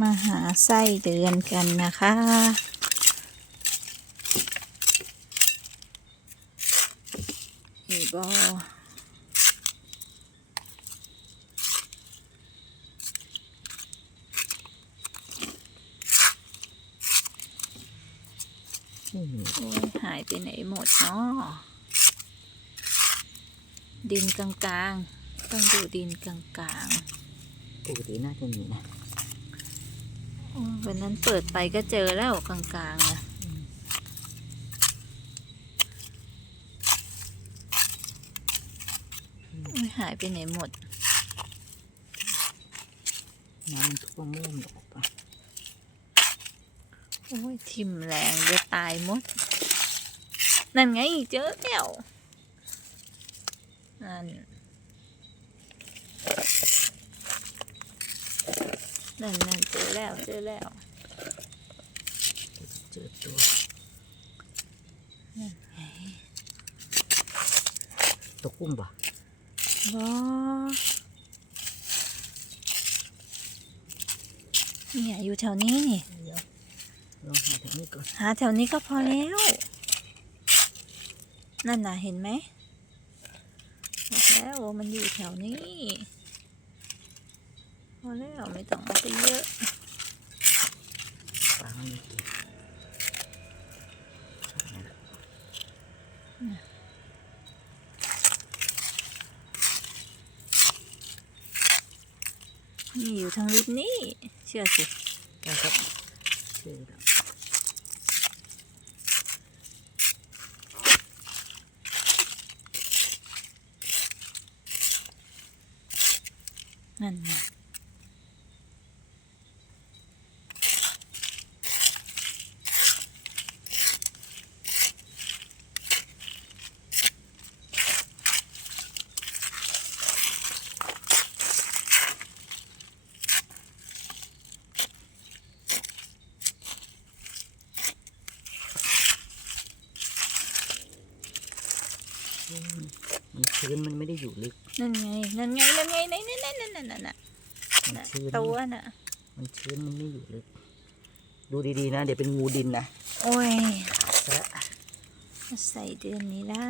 มาหาไส้เดือนกันนะคะ อีบอโอ้ยหายไปไหนหมดเนาะดินกลางๆ ต้องดูดินกลางๆปกติน่าจะมีนะ วันนั้นเปิดไปก็เจอแล้วกลางๆนะโอ้ยหายไปไหนหมดน้ำมันท่วมม่วมออกไปโอ้ยทิมแรงจะตายหมด นั่นไงเจอแล้วนั่น นั่นนั่นเจอแล้วเจอแล้วเจอตัวตัวกุ้งปะบอเนี่ยอยู่แถวนี้นี่เดี๋ยวลองหาแถวนี้ก่อนหาแถวนี้ก็พอแล้ว นั่นน่ะเห็นไหมบอกแล้วว่ามันอยู่แถวนี้ พอแล้วไม่ต้องเอาไปเยอะปลาไม่มีกินนี่อยู่ทางริมนี่ เชื่อสิได้ครับเจอแล้วนั่นไง มมันชื้นมันไม่ได้อยู่ลึก นั่นไง นั่นไง นั่นไง นั่นนั่นนั่นนั่นนั่นน่ะมันน่ะชื้นตัวน่ะ มันชื้นมันไม่อยู่ลึก ดูดีๆนะ เดี๋ยวเป็นงูดินนะ โอ้ยและใส่เดือนนี้ละ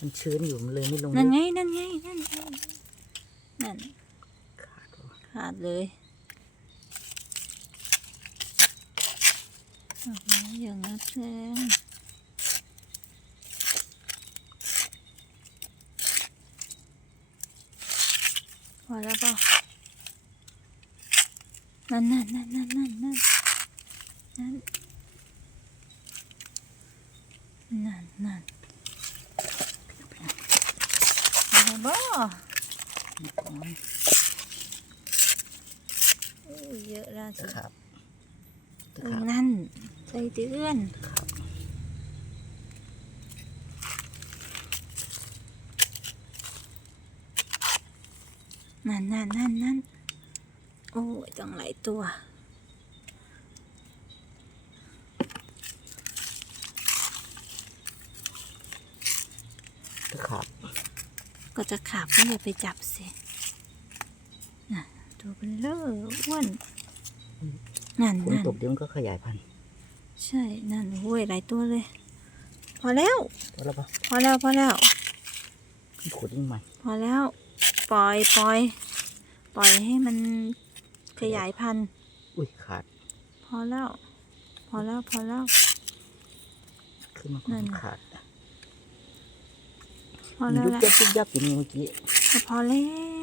มันชื้นอยู่มันเลยไม่ลง นั่นลึกไง นั่นไง นั่นไงนั่นขาดว่ะ ขาดเลยโอ้โหอย่างนักแรงพอแล้วเปล่านั่นนั่นนั่นนั่นนั่นนั่นนั่นนั่นนั่นพอแล้วเปล่านี่ของอู้ เยอะแล้วตะสิขาบตะเออขาบนั่นใจเดือนตะขาบนั่นนั่นนั่นนั่นโอ้ยต้องหลายตัวตะขาบก็จะขับก็อย่าไปจับสิน่ะ ตัวเป็นเลอะอ้วน นั่นฝนนั่นตกเดี๋ยวมันก็ขยายพันธุ์ใช่ นั่นโอ้ยหลายตัวเลย พอแล้ว พอแล้วปะพอแล้ว พอแล้ว ขุดยิ่งมันพอแล้ว ปล่อยปล่อย ปล่อยให้มันขยายพันธุ์ อุ้ยขาดพอแล้ว พอแล้ว พอแล้ว ขึ้นมานั่นขาดพอมันแล้วยุบละยับยุบยับอยู่นี่เมื่อกี้ก็พอแล้ว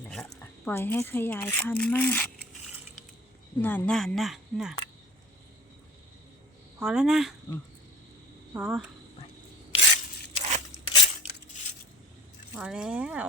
ไหนละปล่อยให้ขยายพันธุ์มากน่ะน่ะน่ะน่ะพอแล้วนะอืมพอพอแล้ว